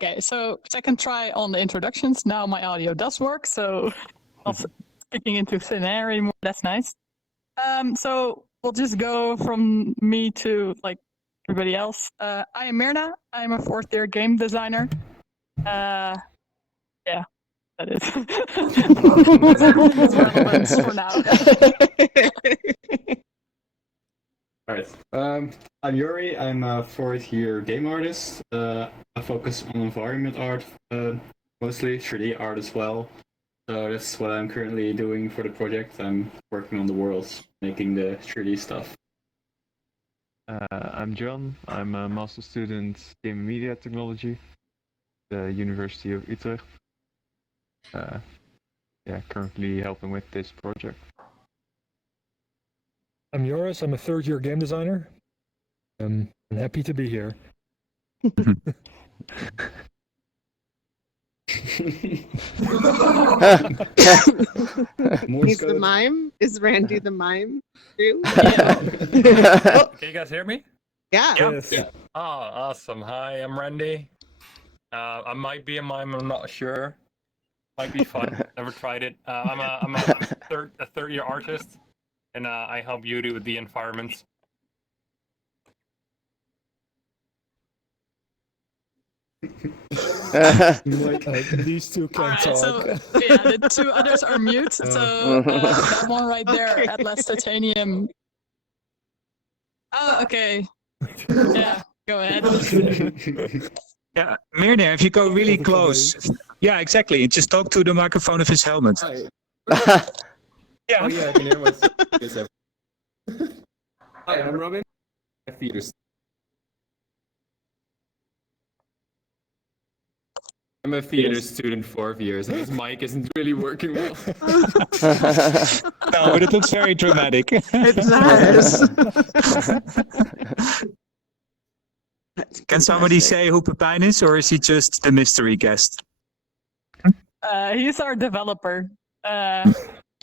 Okay, so second try on the introductions. Now my audio does work, so not speaking into thin air anymore. That's nice. So we'll just go from me to like everybody else. I am Myrna. I'm a fourth-year game designer. Yeah, that is. That's relevant for now. All right. I'm Youri. I'm a fourth-year game artist. I focus on environment art, mostly 3D art as well. So that's what I'm currently doing for the project. I'm working on the worlds, making the 3D stuff. I'm John. I'm a master student game and media technology at the University of Utrecht. Currently helping with this project. I'm Joris. I'm a third-year game designer. I'm happy to be here. He's the mime. Is Randy the mime too? Can you guys hear me? Yeah. Yes. Oh, awesome. Hi, I'm Randy. I might be a mime. I'm not sure. Might be fun. Never tried it. I'm a third-year artist, and I help Youri with the environments. These two can Alright, talk. so yeah, the two others are mute. So that one right there, Okay. Atlas Titanium. Oh, okay. Yeah, go ahead. Yeah, Myrna, if you go really close. Yeah, exactly. Just talk to the microphone of his helmet. Hi. Yeah. Oh yeah, I can hear myself. Hi, I'm Robin. A theater. I'm a theater student, 4 years, and his mic isn't really working well. No, but it looks very dramatic. It does. Can somebody say who Pepijn is, or is he just the mystery guest? He's our developer.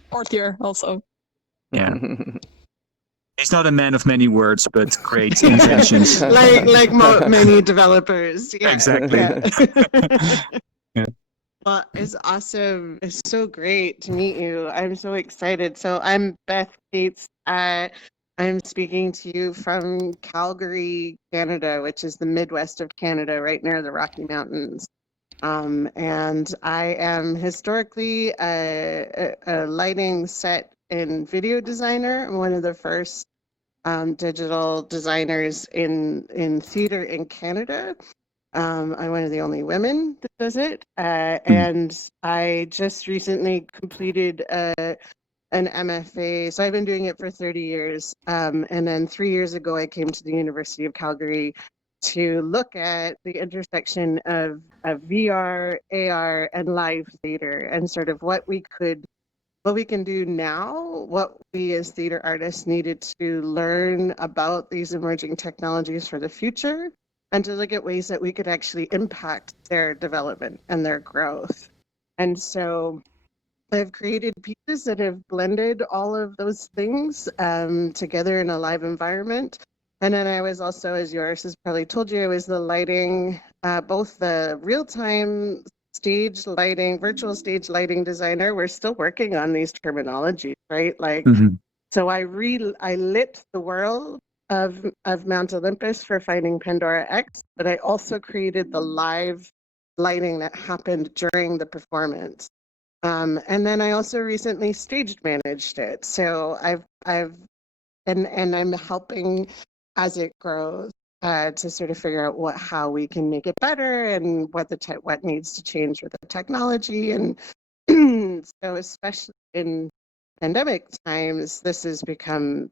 Fourth year also. Yeah. He's not a man of many words, but great inventions. like many developers. Yeah. Exactly. Yeah. Well, it's awesome. It's so great to meet you. I'm so excited. So I'm Beth Gates. I'm speaking to you from Calgary, Canada, which is the Midwest of Canada, right near the Rocky Mountains. And I am historically a lighting, set, and video designer. I'm one of the first digital designers in theater in Canada. I'm one of the only women that does it. And I just recently completed an MFA. So I've been doing it for 30 years. And then 3 years ago, I came to the University of Calgary to look at the intersection of VR, AR, and live theater, and sort of what we can do now, what we as theater artists needed to learn about these emerging technologies for the future, and to look at ways that we could actually impact their development and their growth. And so I've created pieces that have blended all of those things together in a live environment. And then I was also, as Joris has probably told you, I was the lighting, both the real-time stage lighting, virtual stage lighting designer. We're still working on these terminologies, right? Like, so I lit the world of Mount Olympus for Finding Pandora X, but I also created the live lighting that happened during the performance. And then I also recently stage managed it. So I'm helping as it grows to sort of figure out how we can make it better and what needs to change with the technology. And so especially in pandemic times, this has become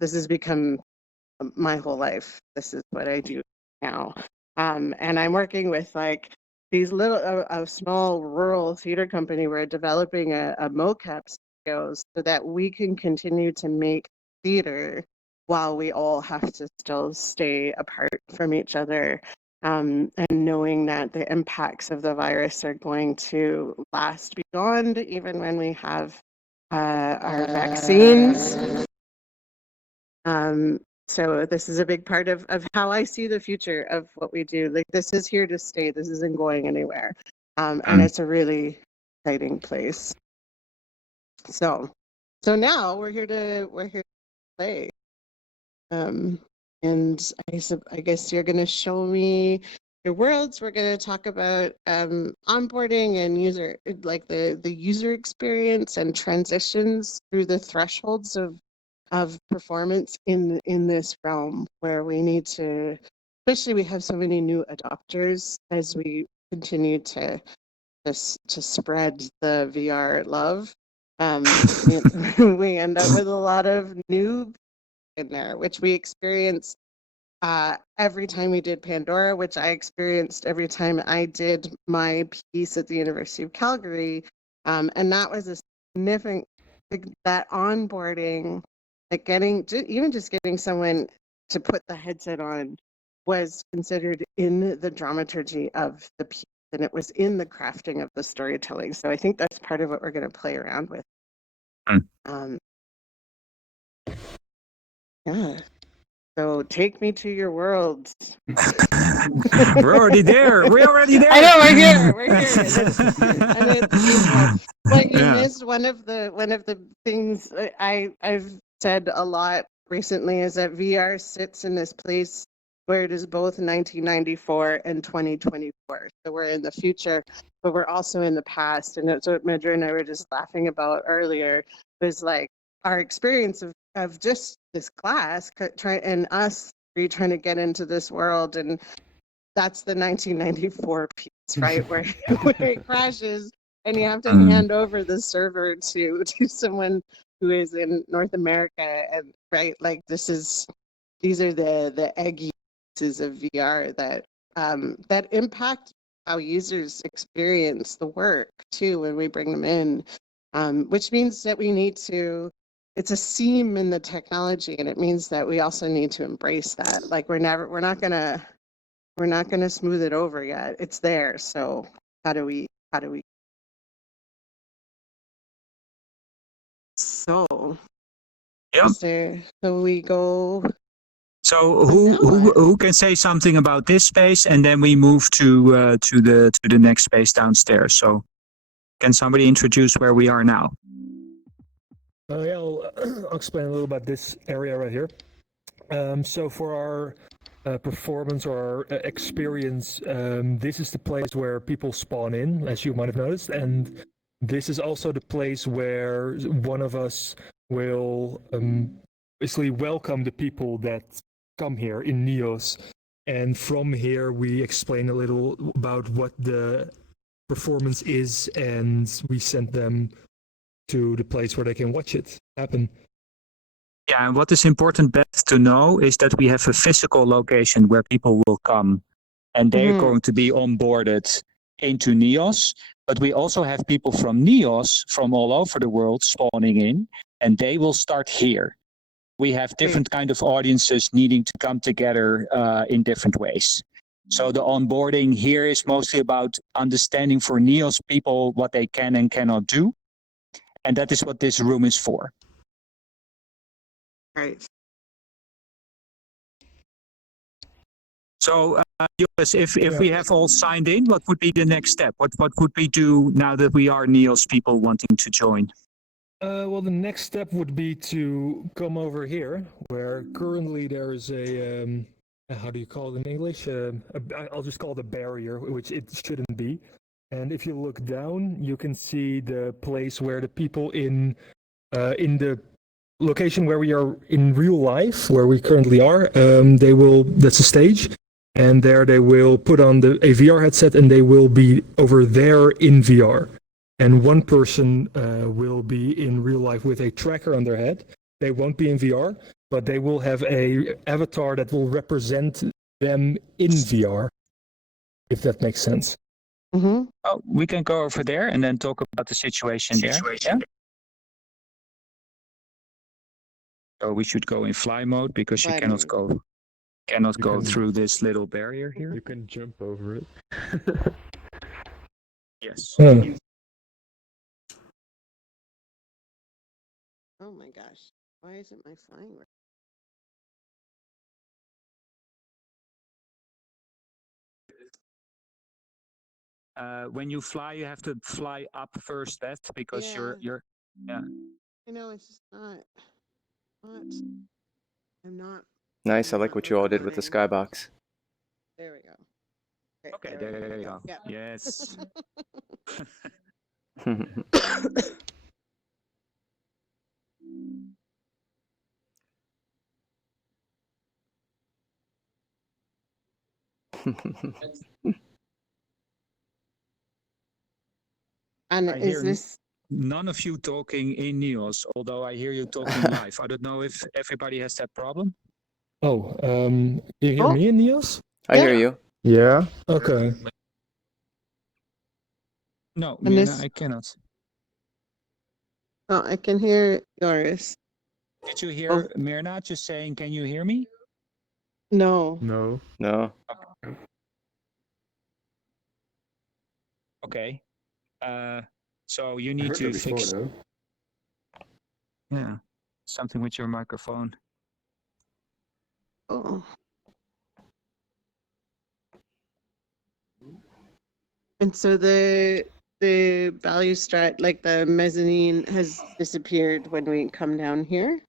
my whole life. This is what I do now. And I'm working with like these a small rural theater company. We're developing a mocap studios so that we can continue to make theater while we all have to still stay apart from each other, and knowing that the impacts of the virus are going to last beyond even when we have our vaccines. So this is a big part of how I see the future of what we do. Like this is here to stay. This isn't going anywhere. And it's a really exciting place. So now we're here to play. And I guess you're going to show me your worlds. We're going to talk about onboarding and user, like the user experience and transitions through the thresholds of performance in this realm where we need to, especially we have so many new adopters as we continue to spread the VR love. We end up with a lot of new in there, which we experience every time we did Pandora, which I experienced every time I did my piece at the University of Calgary. And that was a significant, that onboarding, like even just getting someone to put the headset on was considered in the dramaturgy of the piece, and it was in the crafting of the storytelling. So I think that's part of what we're going to play around with. Yeah. So take me to your worlds. We're already there. We're already there. I know we're here. We're here. And it's but you missed one of the things I've said a lot recently is that VR sits in this place where it is both 1994 and 2024. So we're in the future, but we're also in the past. And that's what Medra and I were just laughing about earlier, was like our experience of just this class and us trying to get into this world. And that's the 1994 piece, right? where it crashes and you have to hand over the server to someone who is in North America. And right, like these are the eggy pieces of VR that impact how users experience the work too when we bring them in, which means that we need to, it's a seam in the technology, and it means that we also need to embrace that. Like we're not gonna smooth it over yet. It's there. So how do we so Yep. so we go. So who can say something about this space, and then we move to the next space downstairs. So can somebody introduce where we are now? Yeah, I'll explain a little about this area right here. So for our performance or our experience, this is the place where people spawn in, as you might have noticed, and this is also the place where one of us will basically welcome the people that come here in Neos, and from here we explain a little about what the performance is, and we send them to the place where they can watch it happen. Yeah, and what is important, Beth, to know is that we have a physical location where people will come, and they're going to be onboarded into Neos. But we also have people from Neos from all over the world spawning in, and they will start here. We have different kind of audiences needing to come together in different ways. So the onboarding here is mostly about understanding for Neos people what they can and cannot do. And that is what this room is for. Right. So, Joris, if we have all signed in, what would be the next step? What would we do now that we are Neos people wanting to join? Well, the next step would be to come over here, where currently there is a, how do you call it in English? I'll just call it a barrier, which it shouldn't be. And if you look down, you can see the place where the people in the location where we are in real life, where we currently are, that's a stage. And there they will put on a VR headset and they will be over there in VR. And one person will be in real life with a tracker on their head. They won't be in VR, but they will have a avatar that will represent them in VR, if that makes sense. Mm-hmm. Oh, we can go over there and then talk about the situation there. Yeah? So we should go in fly mode because you cannot go through this little barrier here. You can jump over it. Yes. Oh my gosh. Why isn't my flying working? when you fly, you have to fly up first, Beth, because Yeah. you're. Yeah. I know it's just not. I'm not. Nice. I I'm like not what you all did with the recording. skybox. There we go. Right, Okay, we there you go. Yep. Yes. And I is hear this? none of you talking in Neos, although I hear you talking live. I don't know if everybody has that problem. Oh, you hear Oh. me in Niels? I hear you. Yeah. Okay. No, And Myrna, this- I cannot. Oh, I can hear Joris. Did you hear Myrna just saying, "Can you hear me?" No. No. No. Okay. So you I need heard to that before, fix. though. Yeah, something with your microphone. Oh. And so the balustrade, like the mezzanine, has disappeared when we come down here.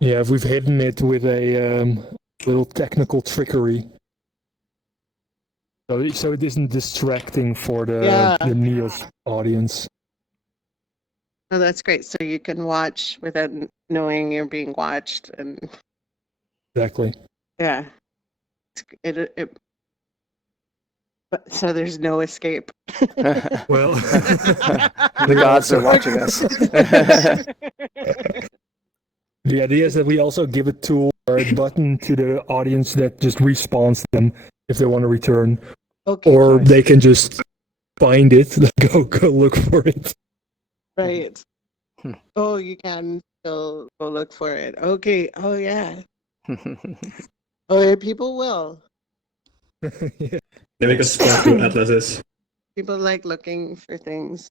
Yeah, we've hidden it with a little technical trickery. So it isn't distracting for the Niels audience. Oh, that's great. So you can watch without knowing you're being watched, and Exactly. yeah, but so there's no escape. Well, The gods are watching us. The idea is that we also give a tool or a button to the audience that just respawns them if they want to return, Okay. or Nice. they can just find it, go look for it. Right. Oh, you can still go look for it. Okay. Oh, yeah. Oh, yeah, people will. Yeah. They make us spot through atlases. People like looking for things.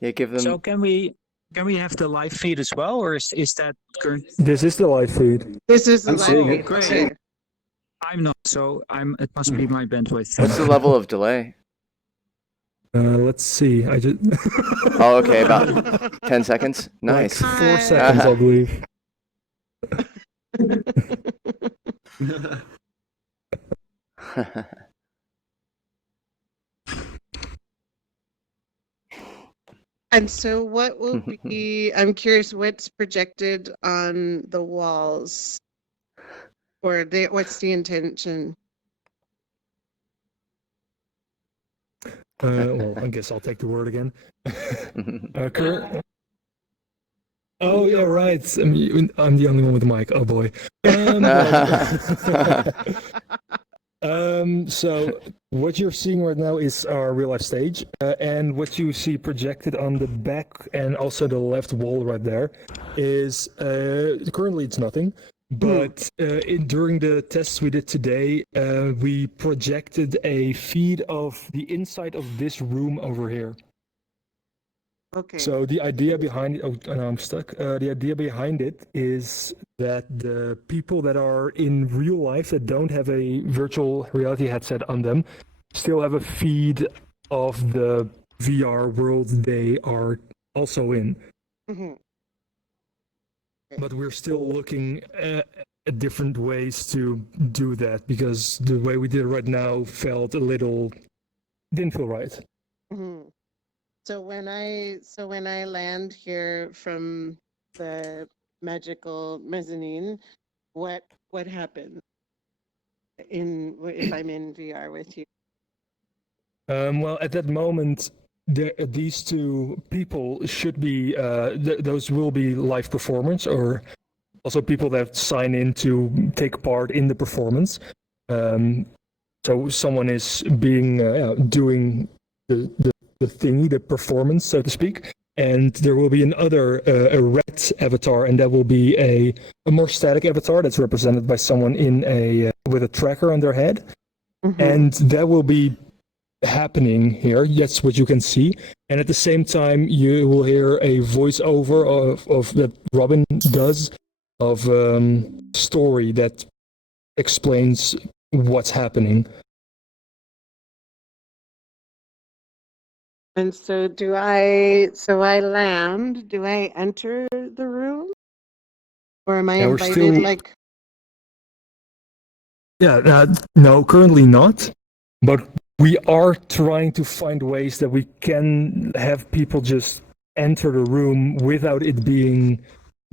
Yeah, give them. So can we have the live feed as well, or is that current? This is the live feed. This is the I'm seeing live it. feed. Great. Okay. I'm not, so it must be my bandwidth. What's the level of delay? Let's see. I just. Oh, okay, about 10 seconds. Nice. Like 4 seconds, I believe. And so what will be, I'm curious, what's projected on the walls? Or what's the intention? Well, I guess I'll take the word again. Kurt? Oh, yeah, right. I'm the only one with the mic. Oh, boy. So what you're seeing right now is our real life stage, and what you see projected on the back and also the left wall right there is currently it's nothing, but during the tests we did today, we projected a feed of the inside of this room over here. Okay. So the idea behind it, oh, no, I'm stuck. The idea behind it is that the people that are in real life that don't have a virtual reality headset on them still have a feed of the VR world they are also in. Mhm. But we're still looking at different ways to do that because the way we did it right now didn't feel right. Mhm. So when I land here from the magical mezzanine, what happens if I'm in VR with you? Well, at that moment, these two people should be, those will be live performers or also people that sign in to take part in the performance. So someone is doing the thingy, the performance, so to speak. And there will be a red avatar, and that will be a more static avatar that's represented by someone with a tracker on their head. Mhm. And that will be happening here. That's what you can see. And at the same time, you will hear a voiceover of that Robin does of story that explains what's happening. And so I land, do I enter the room? Or am I Yeah, we're invited still- like Yeah, no, currently not. But we are trying to find ways that we can have people just enter the room without it being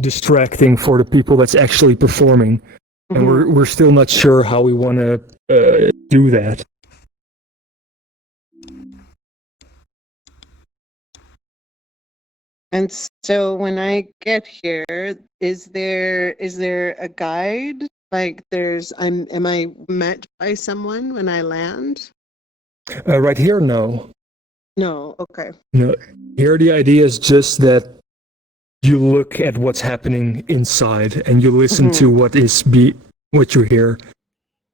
distracting for the people that's actually performing. And we're still not sure how we want to do that. And so when I get here, is there a guide? Like am I met by someone when I land? Right here, no. No, okay. No. Here, the idea is just that you look at what's happening inside and you listen to what you hear.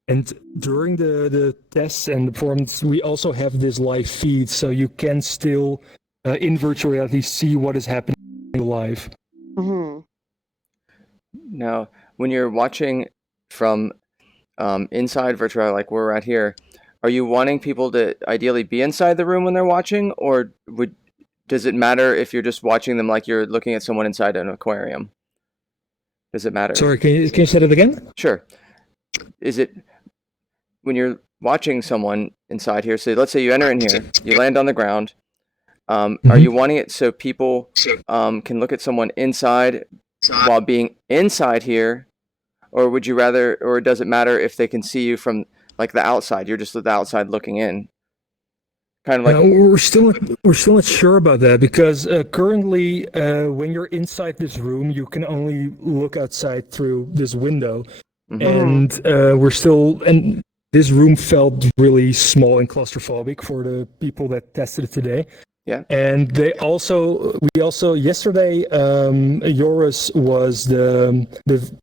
And during the tests and the performance, we also have this live feed, so you can still in virtual reality see what is happening live. Now, when you're watching from inside virtual, like we're at here, are you wanting people to ideally be inside the room when they're watching, or does it matter if you're just watching them like you're looking at someone inside an aquarium? Does it matter? Sorry, can you say that again? Sure. Is it when you're watching someone inside here? So let's say you enter in here, you land on the ground. Are you wanting it so people can look at someone inside while being inside here, or would you rather, or does it matter if they can see you from like the outside? You're just the outside looking in. Kind of like we're still not sure about that because currently, when you're inside this room, you can only look outside through this window, and this room felt really small and claustrophobic for the people that tested it today. Yeah. And we also yesterday, Joris was the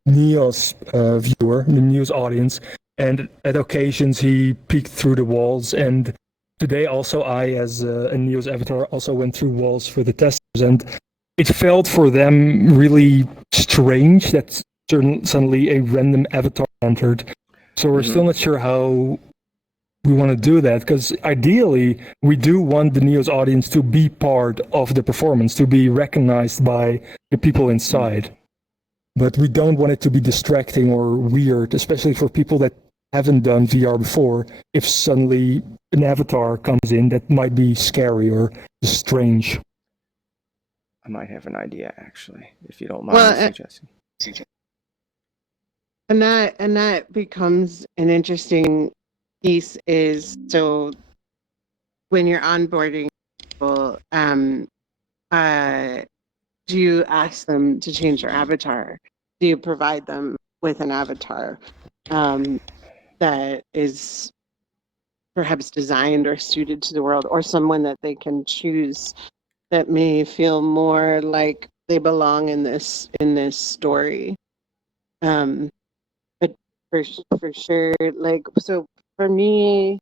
NEOS viewer, the news audience, and at occasions he peeked through the walls. And today also I, as a NEOS avatar, also went through walls for the testers, and it felt for them really strange that suddenly a random avatar entered. So we're still not sure how we want to do that, because ideally we do want the NEOS audience to be part of the performance, to be recognized by the people inside. But we don't want it to be distracting or weird, especially for people that haven't done VR before. If suddenly an avatar comes in, that might be scary or strange. I might have an idea actually, if you don't mind suggesting. And that becomes an interesting piece is, so when you're onboarding people, do you ask them to change their avatar? Do you provide them with an avatar that is perhaps designed or suited to the world, or someone that they can choose that may feel more like they belong in this story? But for sure, like, so for me,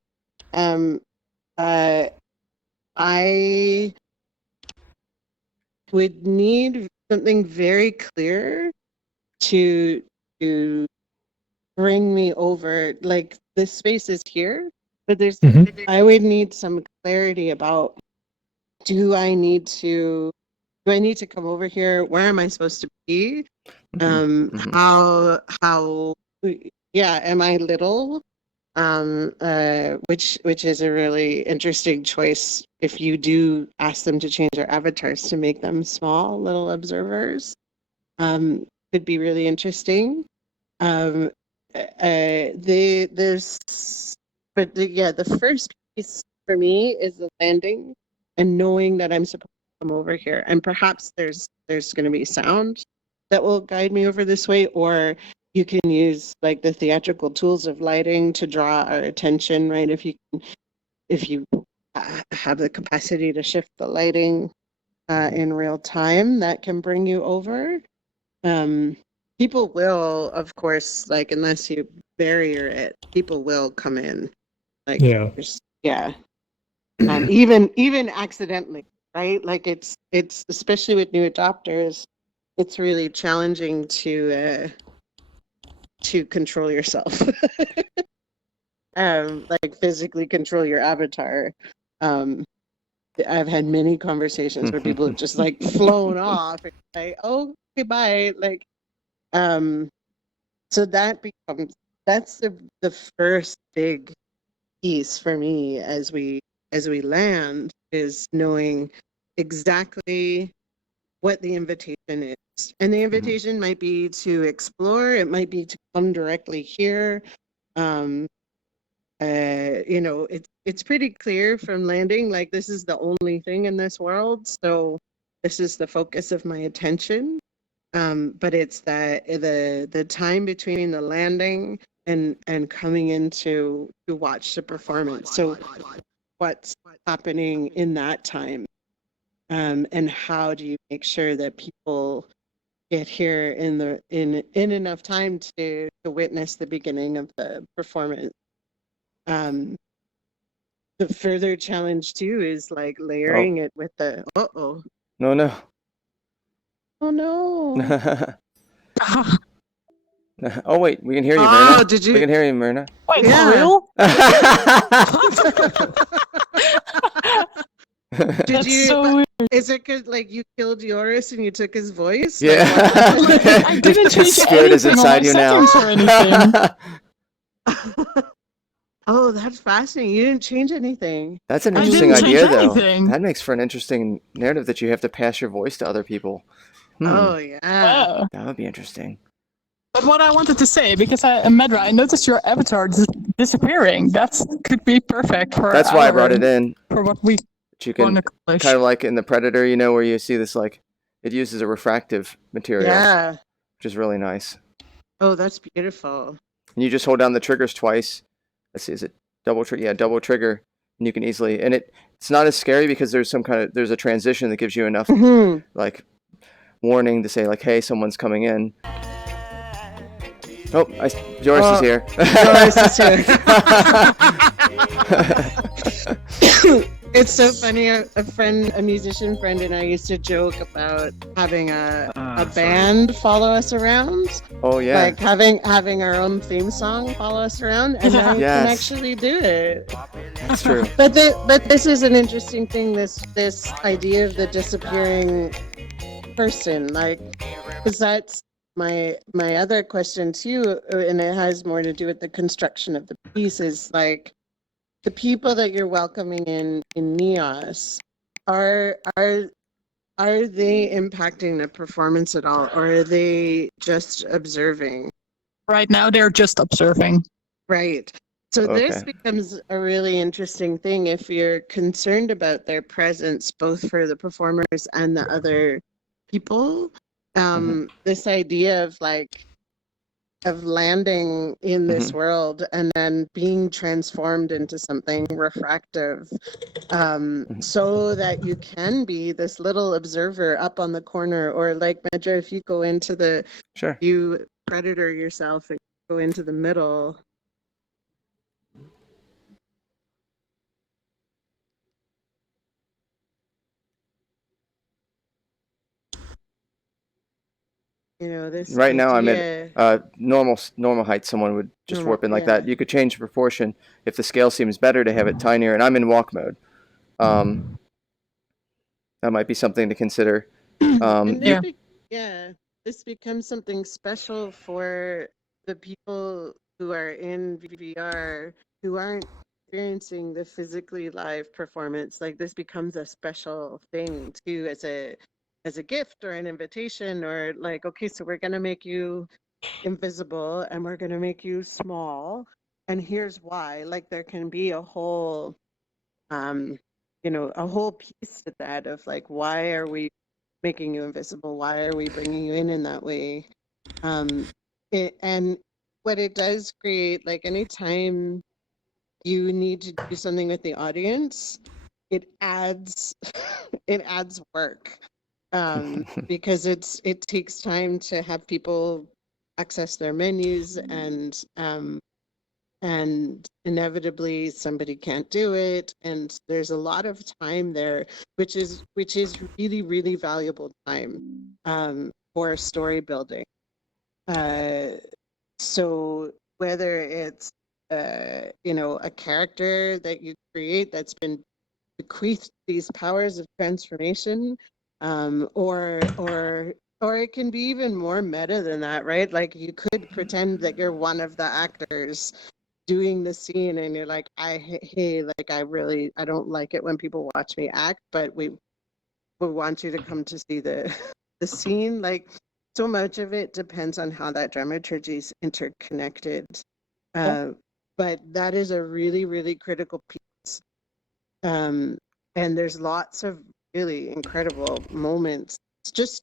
I would need something very clear to bring me over. Like, this space is here, but I would need some clarity about, do I need to come over here? Where am I supposed to be? How am I little? Which is a really interesting choice if you do ask them to change their avatars to make them small little observers. Could be really interesting. The first piece for me is the landing and knowing that I'm supposed to come over here, and perhaps there's going to be sound that will guide me over this way, or you can use like the theatrical tools of lighting to draw our attention, right? If you have the capacity to shift the lighting in real time, that can bring you over. People will, of course, like, unless you barrier it, people will come in. Like, even accidentally, right? Like, it's especially with new adopters, it's really challenging to control yourself. Like, physically control your avatar. I've had many conversations where people have just like flown off, and like, oh, okay, bye. Like, so that's the first big piece for me as we land, is knowing exactly what the invitation is. And the invitation might be to explore, it might be to come directly here. You know, it's pretty clear from landing, like, this is the only thing in this world, so this is the focus of my attention. But it's that the time between the landing and coming in to watch the performance. So what's happening in that time, and how do you make sure that people get here in enough time to witness the beginning of the performance. The further challenge too is like layering it with the No. Oh no. Oh wait, we can hear you, Myrna. Oh, did you? We can hear you, Myrna. Wait, Yeah. for real? Did That's you? so weird. Is it because like you killed Joris and you took his voice? Yeah. Like, I didn't The change spirit is anything on inside my you now. settings or anything. Oh, that's fascinating. You didn't change anything. That's an I interesting didn't change idea, though. anything. That makes for an interesting narrative that you have to pass your voice to other people. Oh yeah. Yeah. That would be interesting. But what I wanted to say, because Medra, I noticed your avatar disappearing. That could be perfect for. That's why I brought it in. For what we You can want to accomplish. kind of like in the Predator, you know, where you see this like it uses a refractive material, Yeah. which is really nice. Oh, that's beautiful. And you just hold down the triggers twice. Let's see, is it double trigger? Yeah, double trigger, and you can easily. And it's not as scary because there's a transition that gives you enough like warning to say like, hey, someone's coming in. Oh, Joris is here. Joris is here. It's so funny. A musician friend and I used to joke about having a band follow us around. Oh yeah. Like having our own theme song follow us around, and now you can actually do it. That's true. But this is an interesting thing. This idea of the disappearing person, like, because that's my other question too, and it has more to do with the construction of the piece. Is like, the people that you're welcoming in Neos, are they impacting the performance at all, or are they just observing? Right now, they're just observing. Right. So this becomes a really interesting thing if you're concerned about their presence, both for the performers and the other people. This idea of like landing in this world and then being transformed into something refractive, so that you can be this little observer up on the corner, or like Medra, if you go into the you Predator yourself and go into the middle. You know, this right now I'm idea... at normal height. Someone would just warp in like that. You could change the proportion if the scale seems better to have it tinier, and I'm in walk mode. That might be something to consider. This becomes something special for the people who are in VR who aren't experiencing the physically live performance. Like, this becomes a special thing too, as a gift or an invitation, or like, okay, so we're going to make you invisible and we're going to make you small, and here's why. Like, there can be a whole a whole piece to that of like, why are we making you invisible? Why are we bringing you in that way? And what it does create, like, anytime you need to do something with the audience, it adds work, because it takes time to have people access their menus, and inevitably somebody can't do it, and there's a lot of time there, which is really, really valuable time, for story building. So whether it's a character that you create that's been bequeathed these powers of transformation, or it can be even more meta than that, right? Like you could pretend that you're one of the actors doing the scene, and you're like, hey, like I don't like it when people watch me act, but we want you to come to see the scene. Like so much of it depends on how that dramaturgy is interconnected. But that is a really, really critical piece. And there's lots of really incredible moments just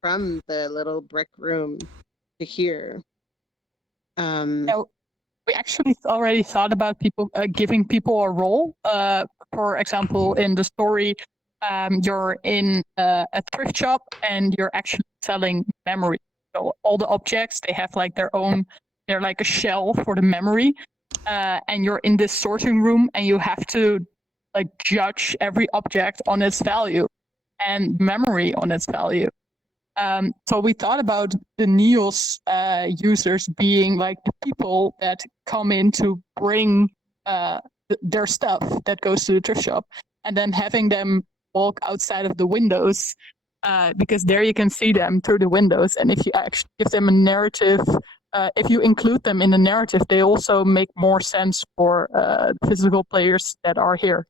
from the little brick room to here. We actually already thought about people giving people a role. For example, in the story, you're in a thrift shop and you're actually selling memory. So all the objects, they have like their own, they're like a shell for the memory. And you're in this sorting room and you have to like judge every object on its value and memory on its value. So we thought about the NEOS users being like the people that come in to bring their stuff that goes to the thrift shop, and then having them walk outside of the windows, because there you can see them through the windows. And if you actually give them a narrative, if you include them in the narrative, they also make more sense for physical players that are here.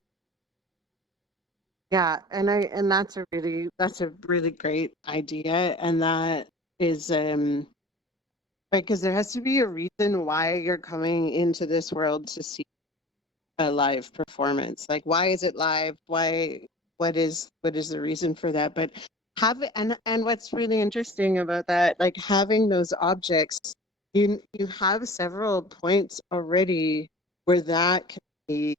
Yeah, and that's a really great idea, and that is because there has to be a reason why you're coming into this world to see a live performance. Like, why is it live? What is the reason for that? But and what's really interesting about that, like having those objects, you have several points already where that can be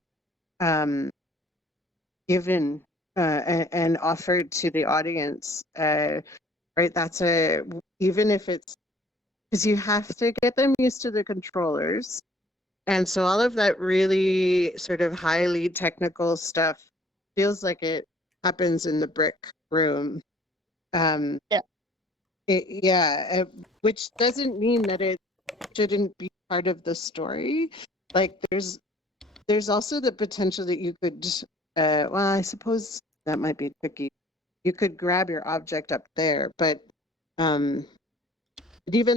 given and offered to the audience, right? That's even if it's, because you have to get them used to the controllers, and so all of that really sort of highly technical stuff feels like it happens in the brick room. Which doesn't mean that it shouldn't be part of the story. Like there's also the potential that you could, well, I suppose that might be tricky. You could grab your object up there, but even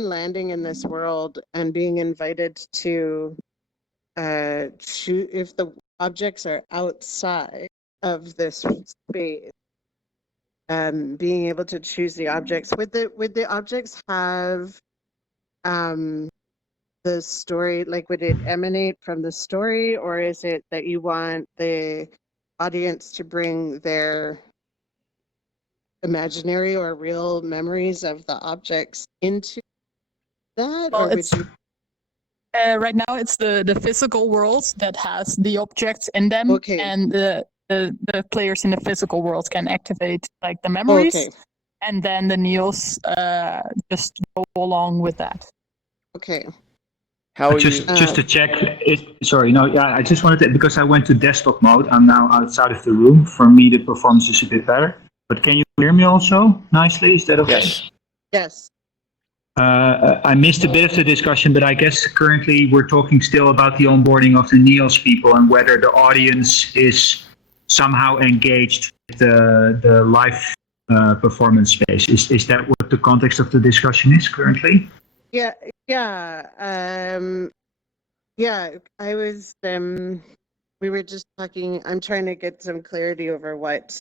landing in this world and being invited to choose if the objects are outside of this space, being able to choose the objects. Would the objects have the story, like would it emanate from the story, or is it that you want the audience to bring their imaginary or real memories of the objects into that? Well, or would you... right now it's the physical world that has the objects in them, Okay. and the players in the physical world can activate like the memories, Okay. and then the NEOS just go along with that. Okay. How are just you? to check, I just wanted to, because I went to desktop mode, I'm now outside of the room. For me, the performance is a bit better. But can you hear me also nicely? Is that okay? Yes. Yes. I missed a bit of the discussion, but I guess currently we're talking still about the onboarding of the NEOS people and whether the audience is somehow engaged with the live performance space. Is that what the context of the discussion is currently? Yeah. I was. We were just talking. I'm trying to get some clarity over what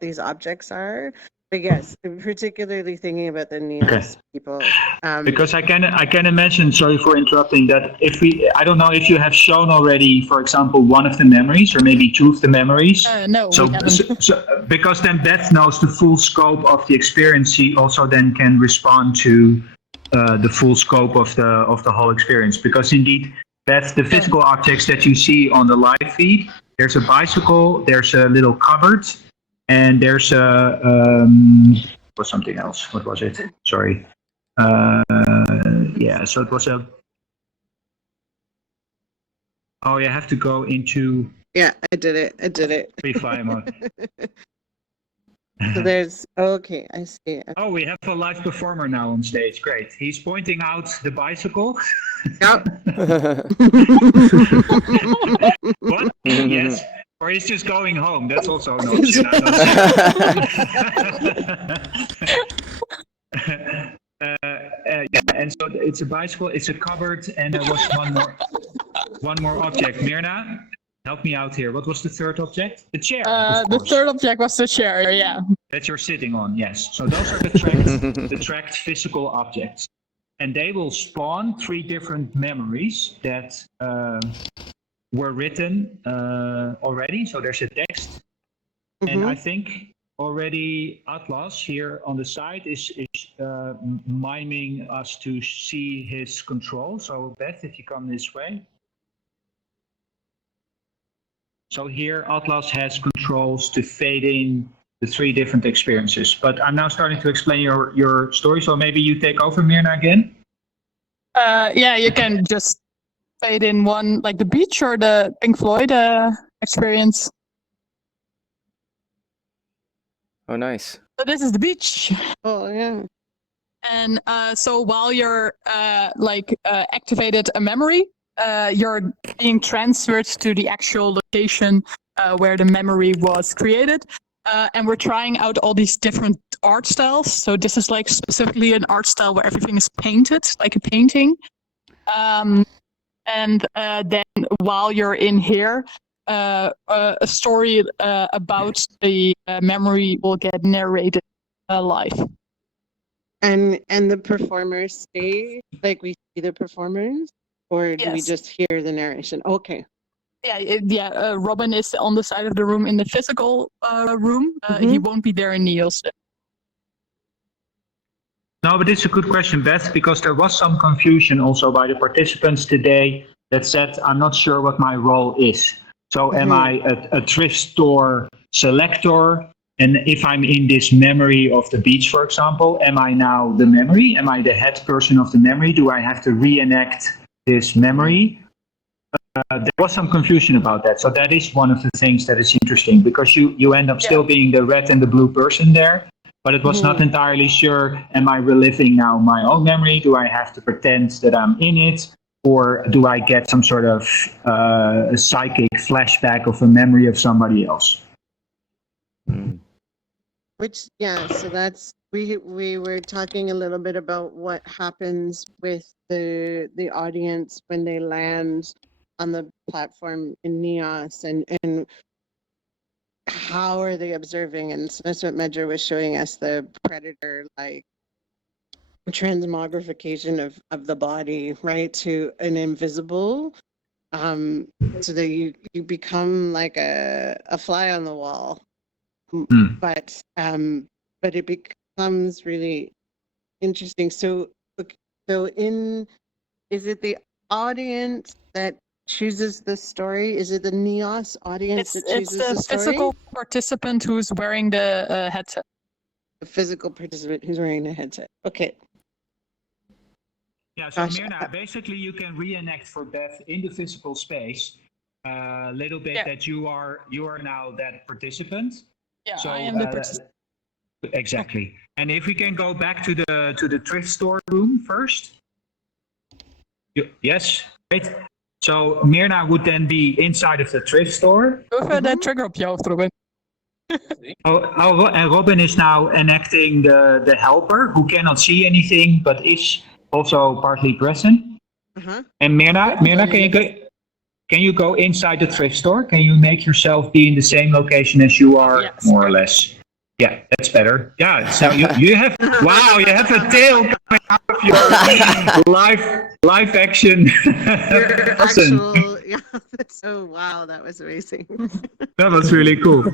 these objects are. But yes, particularly thinking about the NEOS people. Because I can imagine, sorry for interrupting, that I don't know if you have shown already, for example, one of the memories or maybe two of the memories. No, so, we haven't. so because then Beth knows the full scope of the experience, she also then can respond to the full scope of the whole experience. Because indeed, Beth, the physical objects that you see on the live feed, there's a bicycle, there's a little cupboard, and there's was something else. What was it? Sorry. So it was a. Oh, you have to go into. Yeah, I did it. Free mode. So there's, okay, I see. Oh, we have a live performer now on stage. Great. He's pointing out the bicycle. Yep. What? Yes. Or he's just going home. That's also an option. I'm not sure. Yeah, and so it's a bicycle, it's a cupboard, and there was one more object. Myrna, help me out here. What was the third object? The chair. The third object was the chair, yeah. That you're sitting on, yes. So those are the tracked physical objects. And they will spawn 3 different memories that were written already. So there's a text. And I think already Atlas here on the side is miming us to see his control. So Beth, if you come this way. So here Atlas has controls to fade in the 3 different experiences. But I'm now starting to explain your story. So maybe you take over, Myrna, again? Yeah, you can just fade in one, like the beach or the Pink Floyd experience. Oh, nice. So this is the beach. Oh, yeah. And so while you're activated a memory, you're being transferred to the actual location where the memory was created. And we're trying out all these different art styles. So this is like specifically an art style where everything is painted, like a painting. And then while you're in here, a story about the memory will get narrated live. And the performers stay, like we see the performers, or do we just hear the narration? Okay. Yeah. Robin is on the side of the room in the physical room. He won't be there in Neil's. No, but it's a good question, Beth, because there was some confusion also by the participants today that said, I'm not sure what my role is. So am I a thrift store selector? And if I'm in this memory of the beach, for example, am I now the memory? Am I the head person of the memory? Do I have to reenact this memory? There was some confusion about that. So that is one of the things that is interesting, because you end up still being the red and the blue person there. But it was not entirely sure, am I reliving now my own memory? Do I have to pretend that I'm in it? Or do I get some sort of a psychic flashback of a memory of somebody else? Which, so that's, we were talking a little bit about what happens with the audience when they land on the platform in Neos, and how are they observing? And so that's what Medra was showing us, the predator, like transmogrification of the body, right, to an invisible, so that you become like a fly on the wall. But it becomes really interesting. So is it the audience that chooses the story? Is it the Neos audience that chooses the story? It's the physical participant who's wearing the headset. The physical participant who's wearing the headset. Okay. Yeah, so Myrna, basically you can reenact for Beth in the physical space a little bit that you are now that participant. Yeah, so, I am the participant. Exactly. And if we can go back to the thrift store room first. Yes, right. So Myrna would then be inside of the thrift store. Even de trigger op je hoofd, Robin. And Robin is now enacting the helper who cannot see anything but is also partly present. And Myrna, can you go inside the thrift store? Can you make yourself be in the same location as you are, more or less? Yeah, that's better. Yeah, so you have you have a tail coming out of your live action person. So wow, that was amazing. That was really cool.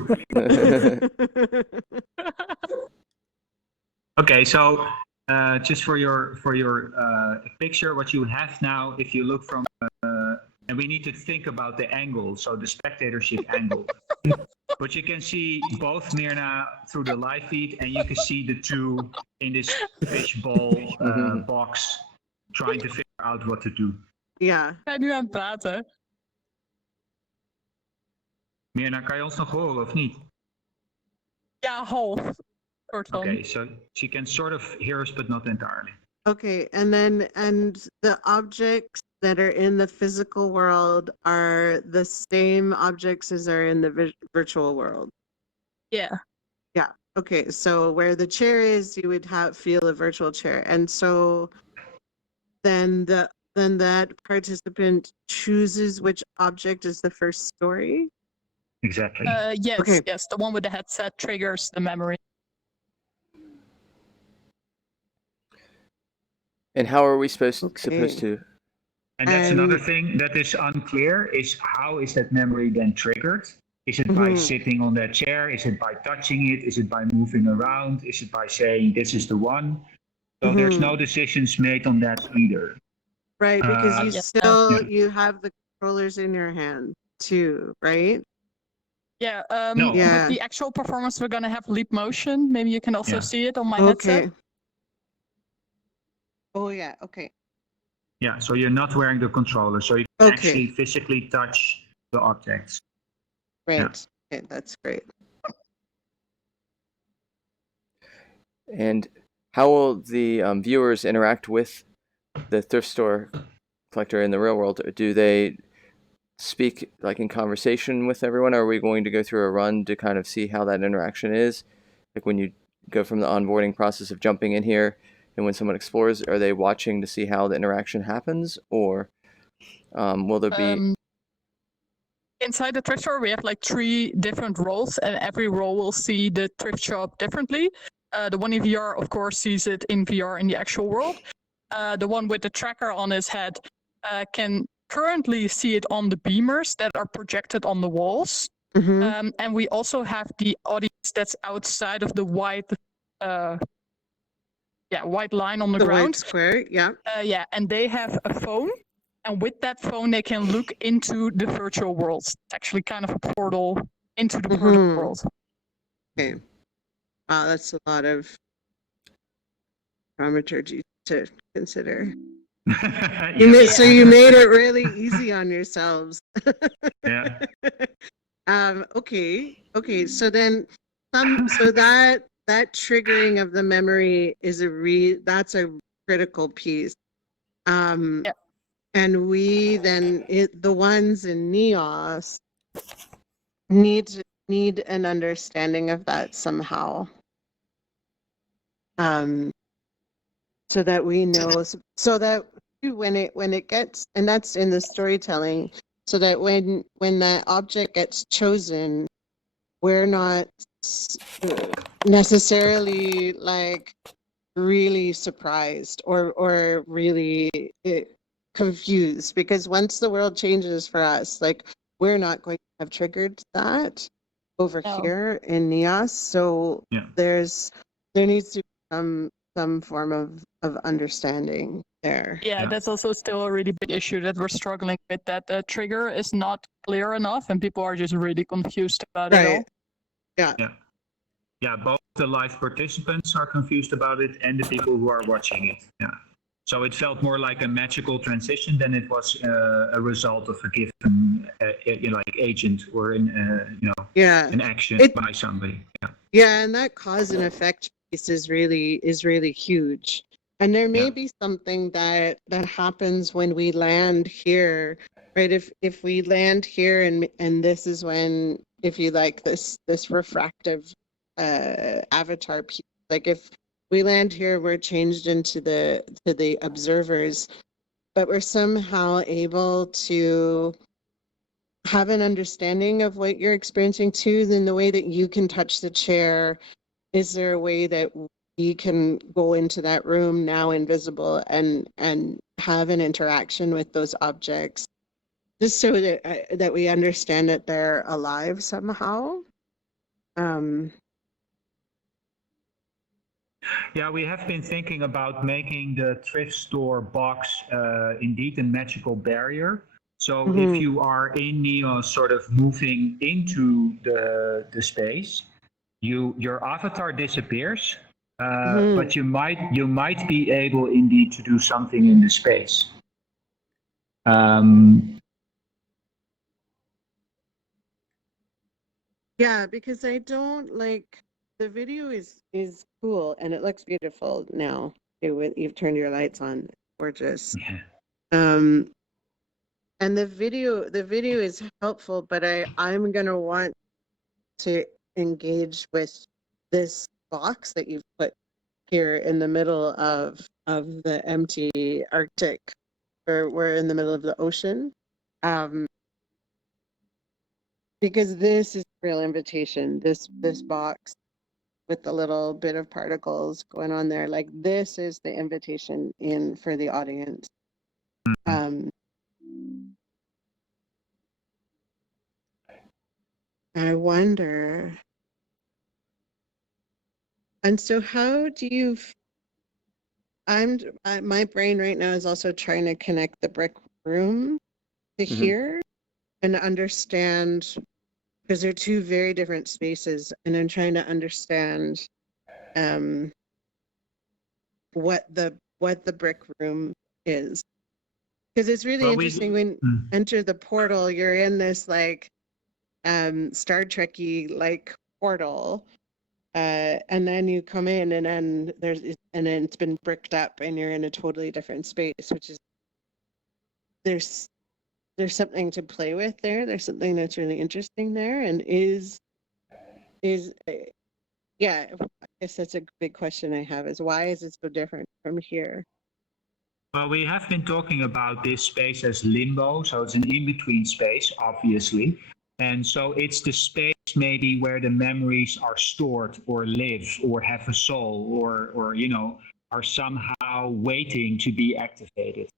Okay, so just for your picture, what you have now, if you look from, and we need to think about the angle, so the spectatorship angle. But you can see both Myrna through the live feed, and you can see the two in this fishbowl box trying to figure out what to do. Ja. Ga je nu aan het praten? Myrna, kan je ons nog horen of niet? Ja, half. Okay, so she can sort of hear us, but not entirely. Okay, and the objects that are in the physical world are the same objects as are in the virtual world. Yeah. Yeah. Okay, so where the chair is, you would feel a virtual chair, and so then that participant chooses which object is the first story. Exactly. Yes, Okay. yes. The one with the headset triggers the memory. And how are we supposed Okay. to? And that's another And- thing that is unclear, is how is that memory then triggered? Is it by sitting on that chair? Is it by touching it? Is it by moving around? Is it by saying this is the one? So there's no decisions made on that either. Right, because you Yeah. still you have the controllers in your hand too, right? Yeah. No. Yeah. With the actual performance, we're gonna have leap motion. Maybe you can also Yeah. see it on my Okay. headset. Oh yeah. Okay. Yeah, so you're not wearing the controller, so you can Okay. actually physically touch the objects. Right. Okay, that's great. And how will the viewers interact with the thrift store collector in the real world? Do they speak like in conversation with everyone? Or are we going to go through a run to kind of see how that interaction is? Like when you go from the onboarding process of jumping in here and when someone explores, are they watching to see how the interaction happens? Or will there be... Inside the thrift store, we have like 3 different roles, and every role will see the thrift shop differently. The one in VR, of course, sees it in VR in the actual world. The one with the tracker on his head can currently see it on the beamers that are projected on the walls. And we also have the audience that's outside of the white line on the ground. White square, yeah. Yeah, and they have a phone. And with that phone, they can look into the virtual worlds. It's actually kind of a portal into the virtual world. Okay. Wow, that's a lot of dramaturgy to consider. So you made it really easy on yourselves. Yeah. Okay. So then, so that triggering of the memory is that's a critical piece. And we then the ones in NEOS need an understanding of that somehow. So that we know, so that when it gets, and that's in the storytelling, so that when that object gets chosen, we're not necessarily like really surprised or really confused, because once the world changes for us, like we're not going to have triggered that over here in NEOS. So there needs to be some form of understanding there. Yeah, that's also still a really big issue that we're struggling with, that the trigger is not clear enough and people are just really confused about it all. Yeah, both the live participants are confused about it and the people who are watching it. Yeah. So it felt more like a magical transition than it was a result of a given like agent or an action by somebody. Yeah, and that cause and effect piece is really huge. And there may be something that happens when we land here, right? If we land here and this is when, if you like, this refractive avatar piece, like if we land here, we're changed into the observers, but we're somehow able to have an understanding of what you're experiencing too, then the way that you can touch the chair. Is there a way that we can go into that room now invisible and have an interaction with those objects, just so that we understand that they're alive somehow? Yeah, we have been thinking about making the thrift store box indeed a magical barrier. So if you are in NEOS sort of moving into the space, your avatar disappears, but you might be able indeed to do something in the space. Yeah, because I don't like, the video is cool and it looks beautiful now, you've turned your lights on. Gorgeous. Yeah. And the video is helpful, but I'm gonna want to engage with this box that you've put here in the middle of the empty Arctic, or we're in the middle of the ocean, because this is a real invitation. This box with the little bit of particles going on there, like this is the invitation in for the audience. I wonder. And so how do you, my brain right now is also trying to connect the brick room to here and understand, because they're two very different spaces, and I'm trying to understand what the brick room is. Because it's really interesting when you enter the portal, you're in this like Star Trek-y like portal, and then you come in, and then it's been bricked up, and you're in a totally different space, which is there's something to play with there. There's something that's really interesting there, and yeah, I guess that's a big question I have, is why is it so different from here? Well, we have been talking about this space as limbo, so it's an in-between space, obviously. And so it's the space maybe where the memories are stored or live or have a soul or you know, are somehow waiting to be activated.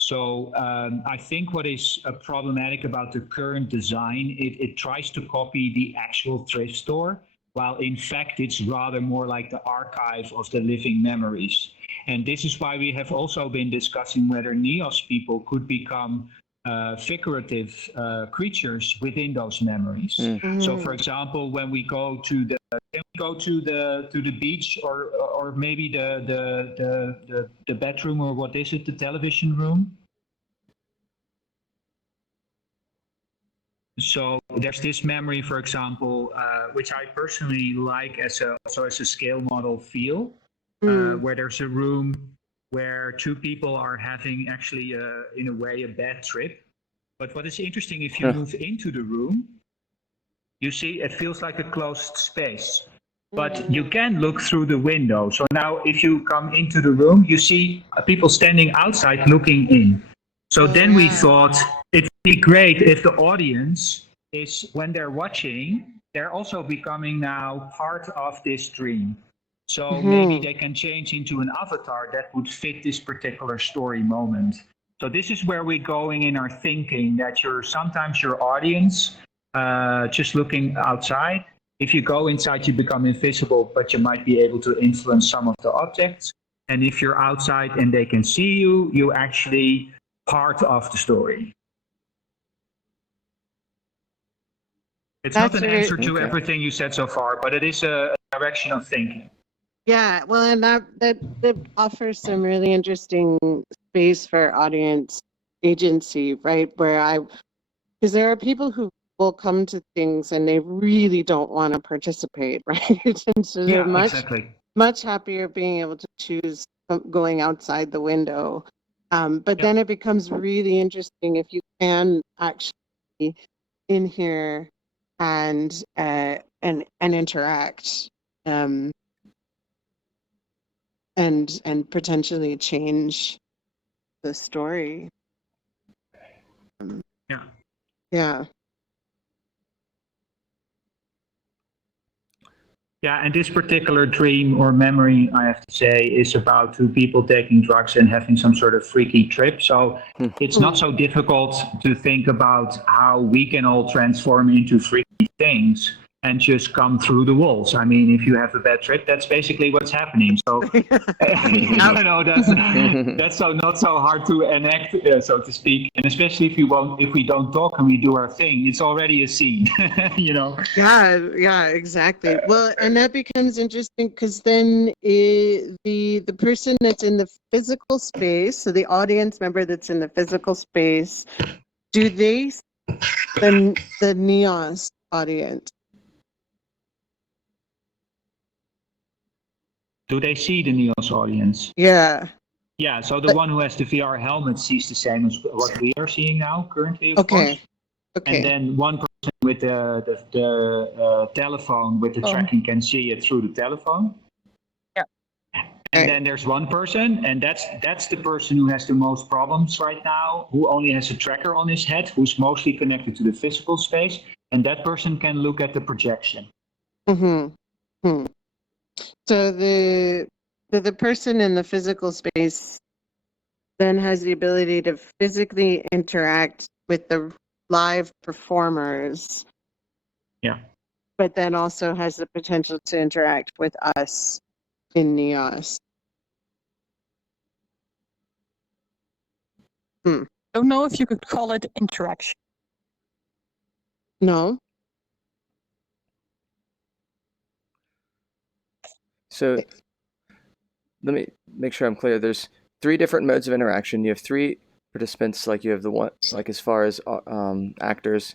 So I think what is problematic about the current design, it tries to copy the actual thrift store, while in fact it's rather more like the archive of the living memories. And this is why we have also been discussing whether NEOS people could become figurative creatures within those memories. So, for example, when we go to the beach or maybe the bedroom, or what is it, the television room. So there's this memory, for example, which I personally like as a scale model feel. Where there's a room where two people are having actually, in a way, a bad trip. But what is interesting, if you move into the room, you see it feels like a closed space. But you can look through the window. So now if you come into the room, you see people standing outside looking in. So then we thought it'd be great if the audience is, when they're watching, they're also becoming now part of this dream. So maybe they can change into an avatar that would fit this particular story moment. So this is where we're going in our thinking, that sometimes your audience just looking outside. If you go inside, you become invisible, but you might be able to influence some of the objects. And if you're outside and they can see you, you're actually part of the story. It's not an answer to everything you said so far, but it is a direction of thinking. Yeah, well, and that offers some really interesting space for audience agency, right? Because there are people who will come to things and they really don't want to participate, right? And so they're much happier being able to choose going outside the window. But then it becomes really interesting if you can actually in here and interact. And potentially change the story. Yeah. Yeah, and this particular dream or memory, I have to say, is about two people taking drugs and having some sort of freaky trip. So it's not so difficult to think about how we can all transform into freaky things and just come through the walls. I mean, if you have a bad trip, that's basically what's happening. So, you know, that's not so hard to enact, so to speak. And especially if we don't talk and we do our thing, it's already a scene, you know? Yeah, exactly. Well, and that becomes interesting because then the person that's in the physical space, so the audience member that's in the physical space, do they, the NEOS audience, Do they see the NEOS audience? Yeah. Yeah, so the one who has the VR helmet sees the same as what we are seeing now currently, of course. Okay. And then one person with the telephone with the tracking can see it through the telephone. Yeah. And then there's one person, and that's the person who has the most problems right now, who only has a tracker on his head, who's mostly connected to the physical space, and that person can look at the projection. Mm-hmm. So the person in the physical space then has the ability to physically interact with the live performers. Yeah. But then also has the potential to interact with us in NEOS. Don't know if you could call it interaction. No? So let me make sure I'm clear. There's 3 different modes of interaction. You have 3 participants, like you have the one, like as far as actors,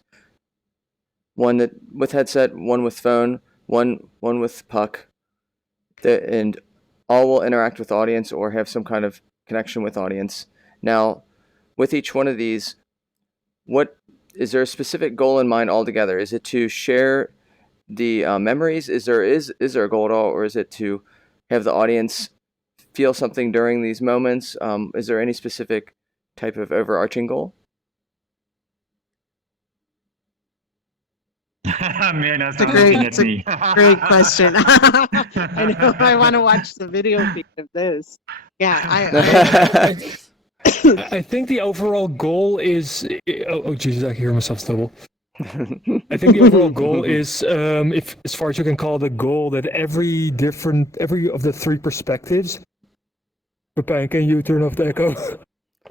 one that with headset, one with phone, one with puck, and all will interact with the audience or have some kind of connection with audience. Now, with each one of these, what is there a specific goal in mind altogether? Is it to share the memories? Is there a goal at all, or is it to have the audience feel something during these moments? Is there any specific type of overarching goal? Myrna's It's a not great, looking it's at a me. great question. I know I want to watch the video feed of this. Yeah, I think the overall goal is. Oh Jesus! I hear myself stumble. I think the overall goal is, if as far as you can call it a goal, that every of the 3 perspectives. Pepijn, can you turn off the echo?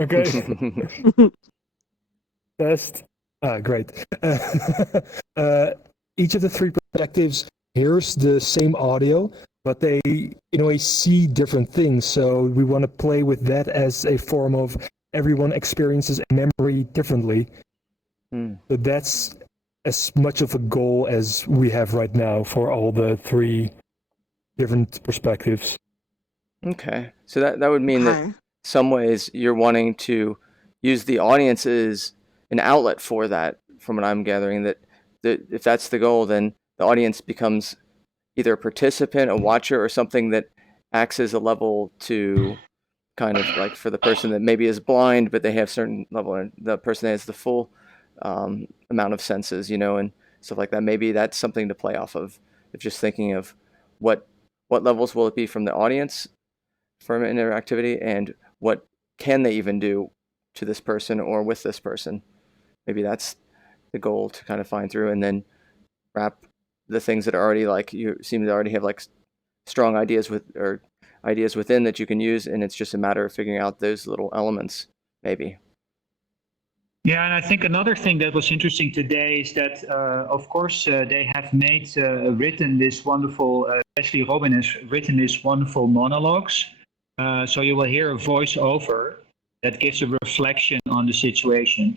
Okay. Test. Great. Each of the 3 perspectives hears the same audio, but they, in a way, see different things. So we want to play with that as a form of everyone experiences a memory differently. So that's as much of a goal as we have right now for all the 3 different perspectives. Okay, so that would mean that some ways you're wanting to use the audience as an outlet for that, from what I'm gathering, that if that's the goal, then the audience becomes either a participant, a watcher, or something that acts as a level to kind of like for the person that maybe is blind, but they have certain level, and the person that has the full amount of senses, and stuff like that. Maybe that's something to play off of just thinking of what levels will it be from the audience for interactivity, and what can they even do to this person or with this person. Maybe that's the goal to kind of find through, and then wrap the things that are already, like, you seem to already have like strong ideas within that you can use, and it's just a matter of figuring out those little elements, maybe. Yeah, and I think another thing that was interesting today is that, of course, they have written this wonderful, especially Robin has written this wonderful monologues. So you will hear a voiceover that gives a reflection on the situation.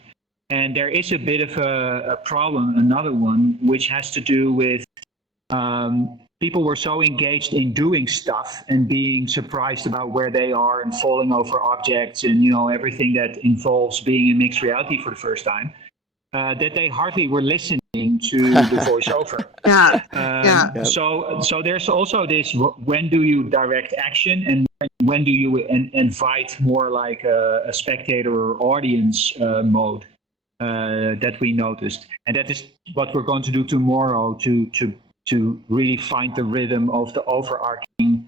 And there is a bit of a problem, another one, which has to do with people were so engaged in doing stuff and being surprised about where they are and falling over objects and, everything that involves being in mixed reality for the first time, that they hardly were listening to the voiceover. Yeah. So there's also this, when do you direct action, and when do you invite more like a spectator or audience mode that we noticed. And that is what we're going to do tomorrow to really find the rhythm of the overarching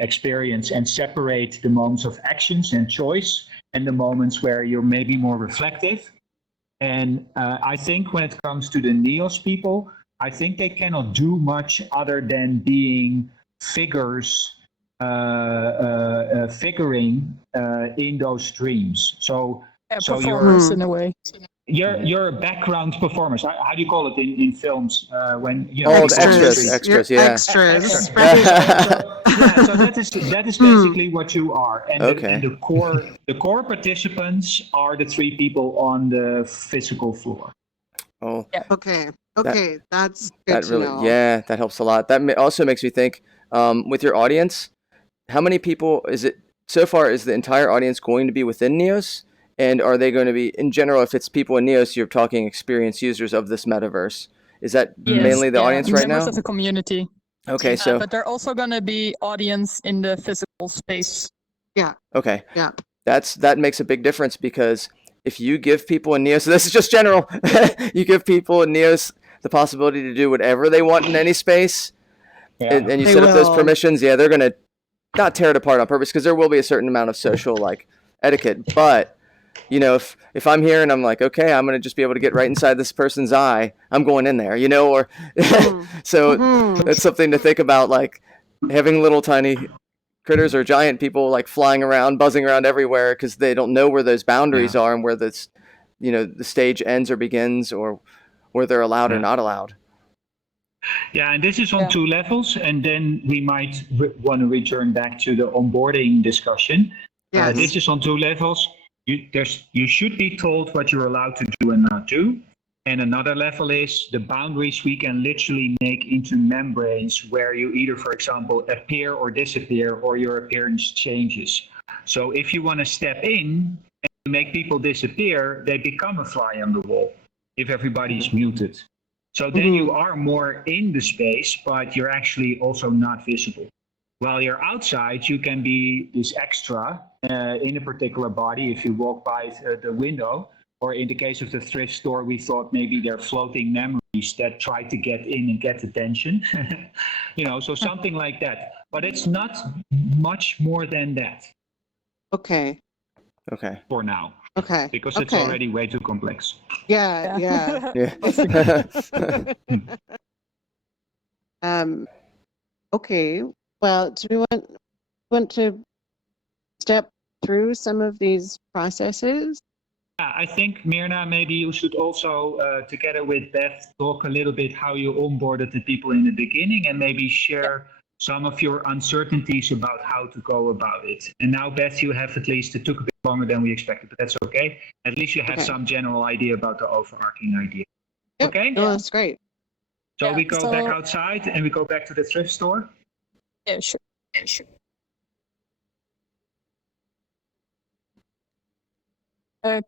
experience and separate the moments of actions and choice and the moments where you're maybe more reflective. And I think when it comes to the NEOS people, I think they cannot do much other than being figures, figuring in those dreams. So performers in a way. You're background performers. How do you call it in films when extras, yeah. Extras. So that is basically what you are. And, and the core participants are the 3 people on the physical floor. Oh. Yeah. Okay. That's good that to really know. Yeah, that helps a lot. That also makes me think with your audience, how many people is it so far? Is the entire audience going to be within Neos? And are they going to be, in general, if it's people in Neos, you're talking experienced users of this metaverse? Is that mainly the audience right now? Members of the community. Okay, so but they're also going to be audience in the physical space. Yeah. okay, Yeah. that makes a big difference, because if you give people in Neos, so this is just general, you give people in Neos the possibility to do whatever they want in any space, and you They set up those will. permissions, they're going to not tear it apart on purpose, because there will be a certain amount of social like etiquette. But you know, if I'm here and I'm like, okay, I'm going to just be able to get right inside this person's eye, I'm going in there, you know, or so that's something to think about, like having little tiny critters or giant people like flying around, buzzing around everywhere, because they don't know where those boundaries are and where this, you know, the stage ends or begins, or where they're allowed or not allowed. Yeah, and this is on 2 levels, and then we might want to return back to the onboarding discussion. Yes. This is on 2 levels. You should be told what you're allowed to do and not do. And another level is the boundaries we can literally make into membranes where you either, for example, appear or disappear, or your appearance changes. So if you want to step in and make people disappear, they become a fly on the wall if everybody is muted. So then you are more in the space, but you're actually also not visible. While you're outside, you can be this extra in a particular body if you walk by the window, or in the case of the thrift store, we thought maybe they're floating memories that try to get in and get attention. You know, so something like that. But it's not much more than that. Okay. Okay. For now. Okay. Because it's already way too complex. Yeah. Okay. Well, do we want to step through some of these processes? Yeah, I think, Myrna, maybe you should also, together with Beth, talk a little bit how you onboarded the people in the beginning, and maybe share some of your uncertainties about how to go about it. And now, Beth, you have at least, it took a bit longer than we expected, but that's okay. At least you have some general idea about the overarching idea. Yep. Okay? No, that's great. So we go back outside and we go back to the thrift store? Yeah, sure.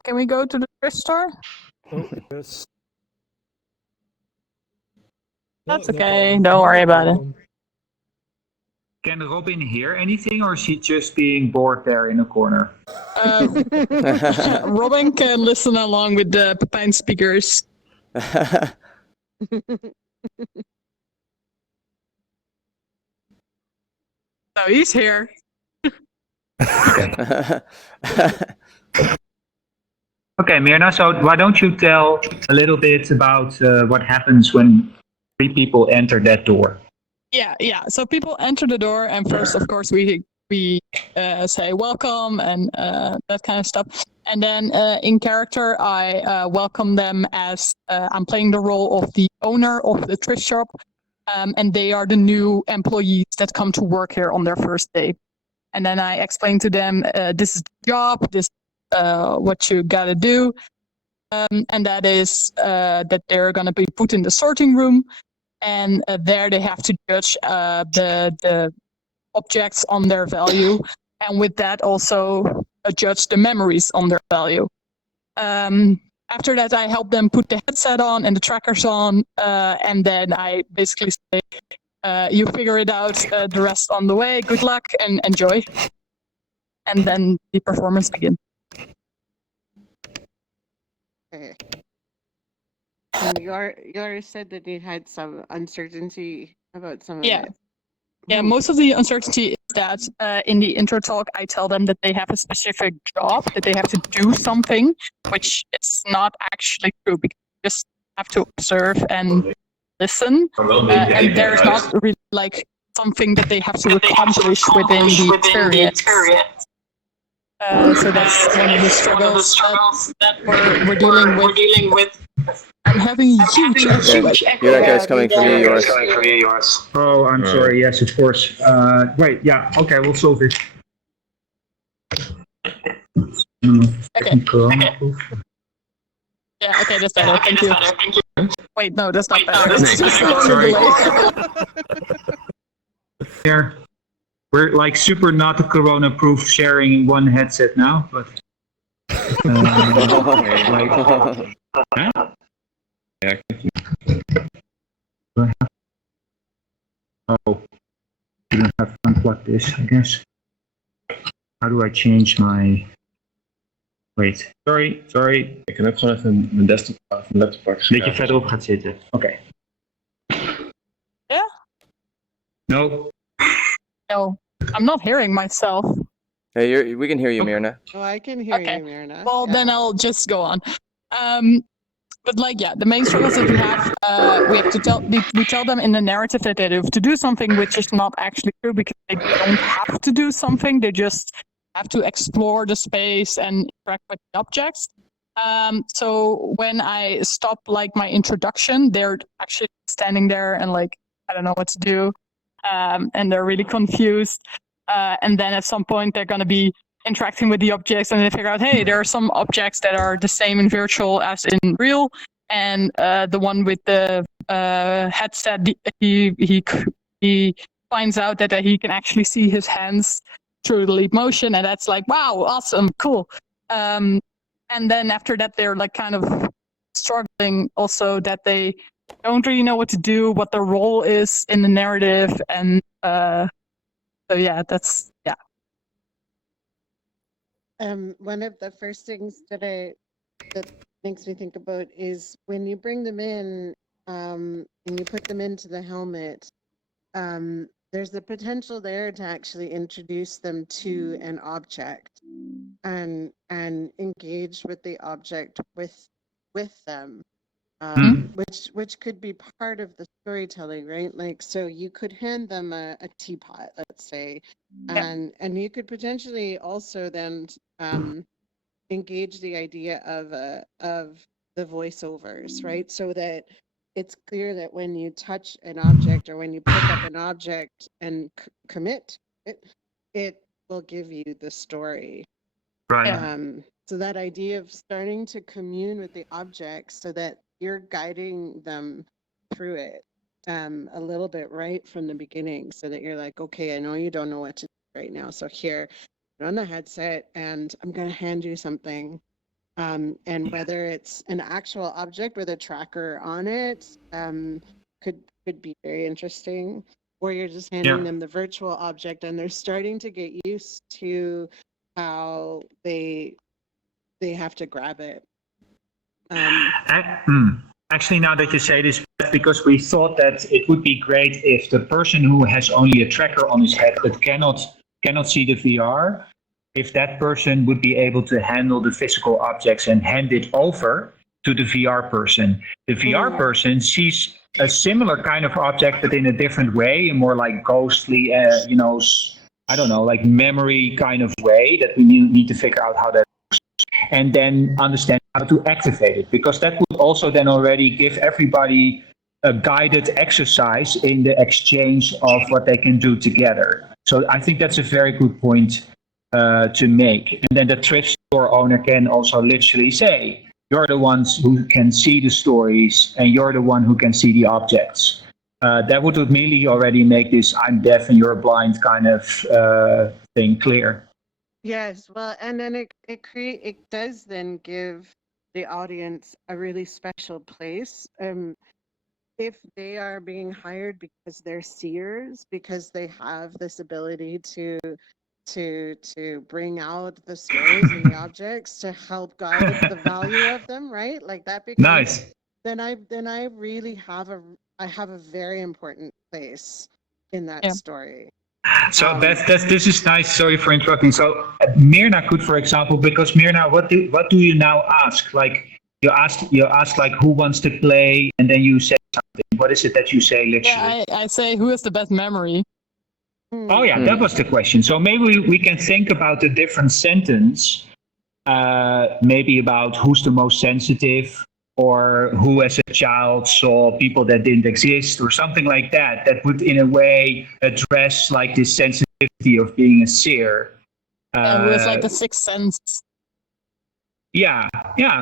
Can we go to the thrift store? Oh, yes. That's okay. Don't worry about it. Can Robin hear anything, or is he just being bored there in a corner? Robin can listen along with the Pepijn speakers. So he's here. Okay, Myrna, so why don't you tell a little bit about what happens when 3 people enter that door? Yeah. So people enter the door, and first, of course, we say welcome and that kind of stuff. And then in character, I welcome them as I'm playing the role of the owner of the thrift shop, and they are the new employees that come to work here on their first day. And then I explain to them, this is the job, this what you gotta do, and that is that they're gonna be put in the sorting room, and there they have to judge the objects on their value, and with that also judge the memories on their value. After that, I help them put the headset on and the trackers on, and then I basically say, you figure it out, the rest on the way, good luck and enjoy. And then the performance begins. Okay. And Yoris said that you had some uncertainty about some of it. Yeah, most of the uncertainty is that in the intro talk, I tell them that they have a specific job, that they have to do something, which is not actually true, because you just have to observe and listen. And there's not really like something that they have to accomplish within the experience. So that's one of the struggles that we're dealing with. I'm having huge echo. Your echo is coming from you, Joris. Oh, I'm sorry. Yes, of course. Wait, yeah. Okay, we'll solve it. Okay. Yeah, okay, that's better. Thank you. Wait, no, that's not better. It's just a longer delay. share. We're like super not corona-proof sharing one headset now, but like, huh? Yeah. Oh, you don't have to unplug this, I guess. How do I change my? Wait. Sorry. Ik kan ook gewoon even mijn desktop of mijn laptop pakken. Beetje verderop gaat zitten. Oké. Yeah? No. No, I'm not hearing myself. Hey, we can hear you, Myrna. Oh, I can hear Okay. you, Myrna. Well, Yeah. then I'll just go on. But like, yeah, the main struggles that we have to tell them in the narrative that they have to do something which is not actually true, because they don't have to do something. They just have to explore the space and interact with the objects. So when I stop like my introduction, they're actually standing there and like, I don't know what to do. And they're really confused. And then at some point they're going to be interacting with the objects, and they figure out, hey, there are some objects that are the same in virtual as in real. And the one with the headset, he finds out that he can actually see his hands through the leap motion, and that's like, wow, awesome, cool. And then after that, they're like kind of struggling also, that they don't really know what to do, what their role is in the narrative, and so yeah, that's yeah. One of the first things that makes me think about is when you bring them in, and you put them into the helmet, there's the potential there to actually introduce them to an object and engage with the object with them. Which could be part of the storytelling, right? Like, so you could hand them a teapot, let's say, and you could potentially also then engage the idea of the voiceovers, right? So that it's clear that when you touch an object or when you pick up an object and commit it will give you the story. Right. So that idea of starting to commune with the objects so that you're guiding them through it a little bit right from the beginning, so that you're like, okay, I know you don't know what to do right now, so here, put on the headset and I'm going to hand you something. And whether it's an actual object with a tracker on it, could be very interesting, or you're just handing them the virtual object and they're starting to get used to how they have to grab it. Actually, now that you say this, because we thought that it would be great if the person who has only a tracker on his head but cannot see the VR, if that person would be able to handle the physical objects and hand it over to the VR person. The VR person sees a similar kind of object, but in a different way, a more like ghostly, I don't know, like memory kind of way that we need to figure out how that works, and then understand how to activate it, because that would also then already give everybody a guided exercise in the exchange of what they can do together. So I think that's a very good point to make. And then the thrift store owner can also literally say, you're the ones who can see the stories and you're the one who can see the objects. That would immediately already make this I'm deaf and you're blind kind of thing clear. Yes, well, and then it does then give the audience a really special place. If they are being hired because they're seers, because they have this ability to bring out the stories and the objects to help guide the value of them, right? Like that becomes Nice. Then I really have a very important place in that story. So this is nice. Sorry for interrupting. So Myrna could, for example, because Myrna, what do you now ask? Like you ask like who wants to play, and then you say something. What is it that you say literally? Yeah, I say who has the best memory. Oh yeah, that was the question. So maybe we can think about a different sentence, maybe about who's the most sensitive, or who as a child saw people that didn't exist, or something like that. That would in a way address like this sensitivity of being a seer. Who has like the sixth sense. Yeah,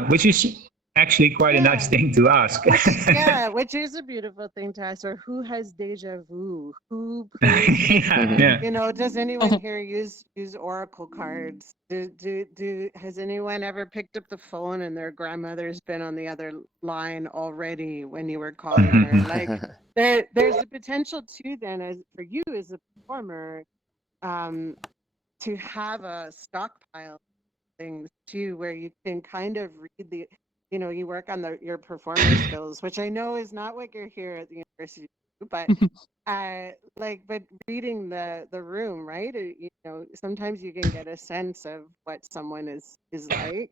which is actually quite a nice thing to ask. Which is a beautiful thing to ask. Or who has deja vu? Who plays? You know, does anyone here use oracle cards? Has anyone ever picked up the phone and their grandmother's been on the other line already when you were calling her? Like, there's a potential too. Then, as for you as a performer, to have a stockpile of things too, where you can kind of read the. You know, you work on your performance skills, which I know is not what you're here at the university, but but reading the room, right? You know, sometimes you can get a sense of what someone is like,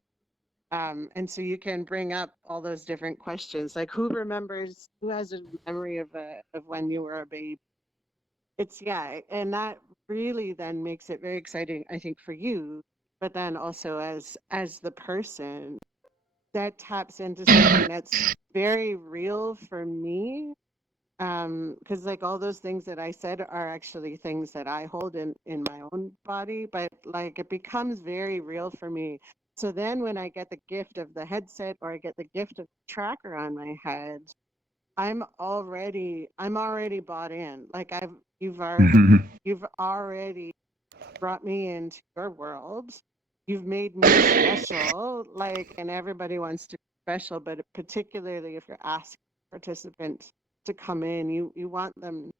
and so you can bring up all those different questions, like who has a memory of when you were a baby. And that really then makes it very exciting, I think, for you, but then also as the person. That taps into something that's very real for me, because like all those things that I said are actually things that I hold in my own body, but like it becomes very real for me. So then when I get the gift of the headset or I get the gift of the tracker on my head, I'm already bought in. Like you've already brought me into your world. You've made me special, like, and everybody wants to be special, but particularly if you're asking participants to come in, you want them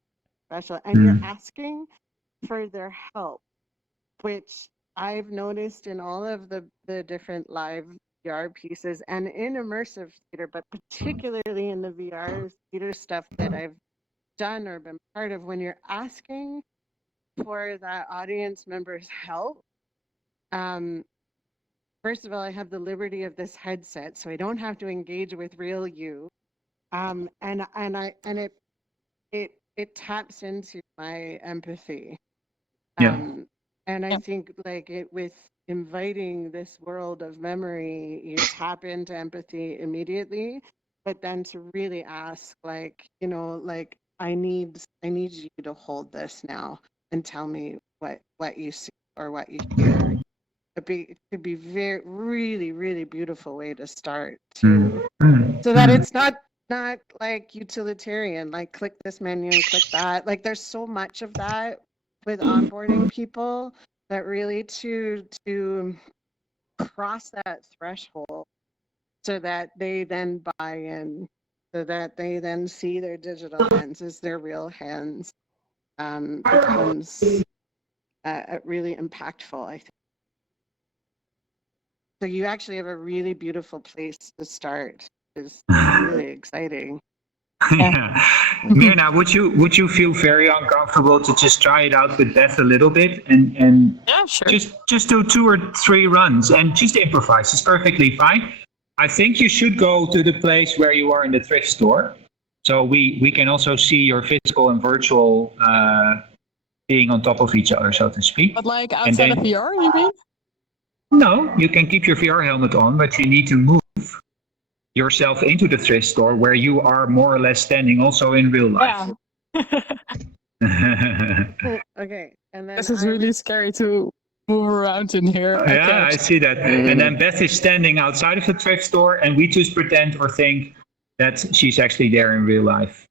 special, and you're asking for their help, which I've noticed in all of the different live VR pieces and in immersive theater, but particularly in the VR theater stuff that I've done or been part of, when you're asking for that audience member's help, first of all, I have the liberty of this headset, so I don't have to engage with real you, and it taps into my empathy, and I think like it with inviting this world of memory, you tap into empathy immediately, but then to really ask, like, you know, like I need you to hold this now and tell me what you see or what you hear. It could be really, really beautiful way to start too, so that it's not like utilitarian, like click this menu and click that. Like there's so much of that with onboarding people that really to cross that threshold so that they then buy in, so that they then see their digital hands as their real hands, becomes really impactful, I think. So you actually have a really beautiful place to start. It's really exciting. Myrna, would you feel very uncomfortable to just try it out with Beth a little bit and sure. just do 2 or 3 runs and just improvise? It's perfectly fine. I think you should go to the place where you are in the thrift store, so we can also see your physical and virtual being on top of each other, so to speak. But like outside of VR, you mean? No, you can keep your VR helmet on, but you need to move yourself into the thrift store where you are more or less standing also in real life. Okay, and then this is really scary to move around in here. I see that. And then Beth is standing outside of the thrift store, and we just pretend or think that she's actually there in real life.